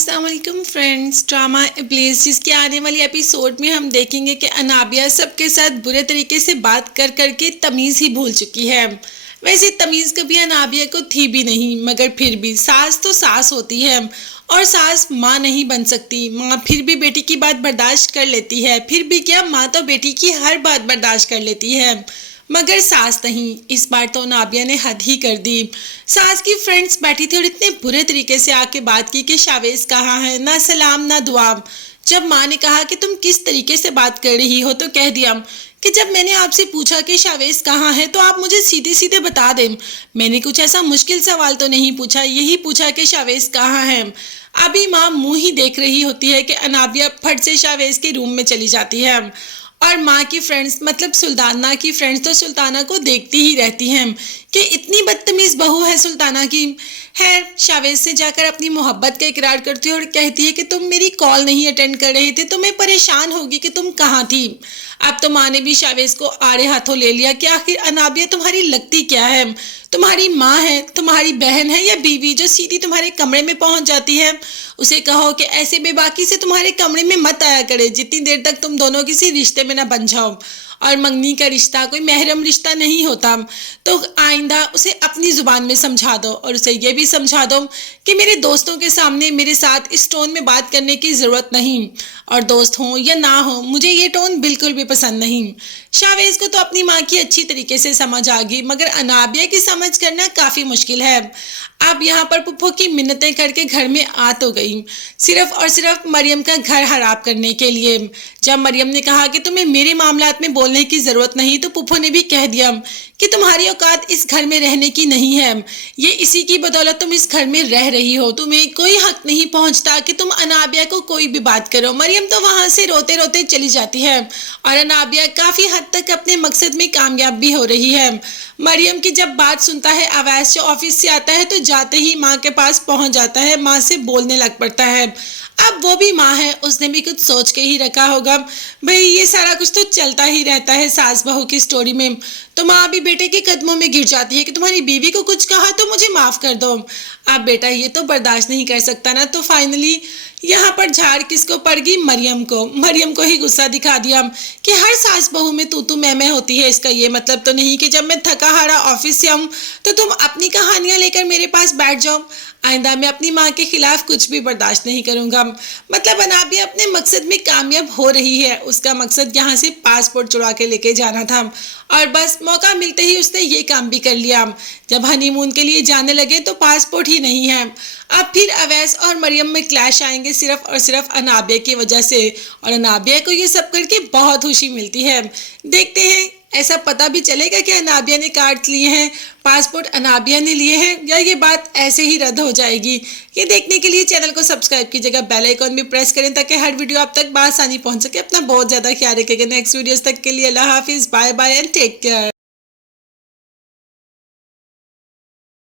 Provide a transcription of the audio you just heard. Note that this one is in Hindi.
अस्सलाम वालेकुम फ्रेंड्स। ड्रामा इब्लीस जिसके आने वाली एपिसोड में हम देखेंगे कि अनाबिया सबके साथ बुरे तरीके से बात कर करके तमीज़ ही भूल चुकी है। वैसे तमीज़ कभी अनाबिया को थी भी नहीं, मगर फिर भी सास तो सास होती है और सास माँ नहीं बन सकती। माँ फिर भी बेटी की बात बर्दाश्त कर लेती है, फिर भी क्या, माँ तो बेटी की हर बात बर्दाश्त कर लेती है, मगर सास नहीं। इस बार तो नाबिया ने हद ही कर दी। सास की फ्रेंड्स बैठी थी और इतने बुरे तरीके से आके बात की कि शावेज कहाँ है, ना सलाम ना दुआ। जब माँ ने कहा कि तुम किस तरीके से बात कर रही हो, तो कह दिया कि जब मैंने आपसे पूछा कि शावेज कहाँ है तो आप मुझे सीधे सीधे बता दें। मैंने कुछ ऐसा मुश्किल सवाल तो नहीं पूछा, यही पूछा कि शावेज कहाँ है। अभी माँ मुंह ही देख रही होती है कि अनाबिया फट से शावेज के रूम में चली जाती है और माँ की फ्रेंड्स मतलब सुल्ताना की फ्रेंड्स तो सुल्ताना को देखती ही रहती हैं कि इतनी बदतमीज़ बहू है सुल्ताना की। है शावेज से जाकर अपनी मोहब्बत का इकरार करती है और कहती है कि तुम मेरी कॉल नहीं अटेंड कर रहे थे तो मैं परेशान होगी कि तुम कहाँ थी। अब तो माँ ने भी शावेज को आड़े हाथों ले लिया कि आखिर अनाबिया तुम्हारी लगती क्या है, तुम्हारी माँ है, तुम्हारी बहन है या बीवी जो सीधी तुम्हारे कमरे में पहुंच जाती है। उसे कहो कि ऐसे बेबाकी से तुम्हारे कमरे में मत आया करे जितनी देर तक तुम दोनों किसी रिश्ते में ना बन जाओ। और मंगनी का रिश्ता कोई महरम रिश्ता नहीं होता, तो आइंदा उसे अपनी ज़ुबान में समझा दो और उसे ये भी समझा दो कि मेरे दोस्तों के सामने मेरे साथ इस टोन में बात करने की ज़रूरत नहीं, और दोस्त हों या ना हो मुझे ये टोन बिल्कुल भी पसंद नहीं। शावेज को तो अपनी माँ की अच्छी तरीके से समझ आ गई, मगर अनाबिया की समझ करना काफ़ी मुश्किल है। अब यहाँ पर पुप्पो की मिन्नतें करके घर में आ तो गई, सिर्फ और सिर्फ मरियम का घर खराब करने के लिए। जब मरियम ने कहा कि तुम्हें मेरे मामलात में बोलने की ज़रूरत नहीं, तो पुप्पो ने भी कह दिया कि तुम्हारी औकात इस घर में रहने की नहीं है, ये इसी की बदौलत तुम इस घर में रह रही हो, तुम्हें कोई हक नहीं पहुंचता कि तुम अनाबिया को कोई भी बात करो। मरियम तो वहां से रोते रोते चली जाती है और अनाबिया काफ़ी हद तक अपने मकसद में कामयाब भी हो रही है। मरियम की जब बात सुनता है अवैस जो ऑफिस से आता है तो जाते ही माँ के पास पहुंच जाता है, माँ से बोलने लग पड़ता है। अब वो भी माँ है, उसने भी कुछ सोच के ही रखा होगा, भाई ये सारा कुछ तो चलता ही रहता है सास बहू की स्टोरी में। तो माँ भी बेटे के कदमों में गिर जाती है कि तुम्हारी बीवी को कुछ कहा तो मुझे माफ़ कर दो। अब बेटा ये तो बर्दाश्त नहीं कर सकता ना, तो फाइनली यहाँ पर झाड़ किसको पड़ गई, मरियम को ही गुस्सा दिखा दिया कि हर सास बहू में तू मैं होती है। इसका ये मतलब तो नहीं कि जब मैं थका हारा ऑफिस से आऊँ तो तुम अपनी कहानियाँ लेकर मेरे पास बैठ जाओ। आइंदा मैं अपनी माँ के खिलाफ कुछ भी बर्दाश्त नहीं करूँगा। मतलब अनाबिया अपने मकसद में कामयाब हो रही है, उसका मकसद यहाँ से पासपोर्ट चुरा के लेके जाना था और बस मौका मिलते ही उसने ये काम भी कर लिया। जब हनीमून के लिए जाने लगे तो पासपोर्ट ही नहीं है। अब फिर अवैस और मरियम में क्लैश आएंगे सिर्फ और सिर्फ अनाबिया की वजह से, और अनाबिया को ये सब करके बहुत खुशी मिलती है। देखते हैं ऐसा पता भी चलेगा कि अनाबिया ने काट लिए हैं, पासपोर्ट अनाबिया ने लिए हैं, या ये बात ऐसे ही रद्द हो जाएगी। ये देखने के लिए चैनल को सब्सक्राइब कीजिएगा, बेल आइकॉन भी प्रेस करें ताकि हर वीडियो आप तक बआसानी पहुंच सके। अपना बहुत ज़्यादा ख्याल रखिएगा। नेक्स्ट वीडियोस तक के लिए अल्लाह हाफिज़, bye bye and take care.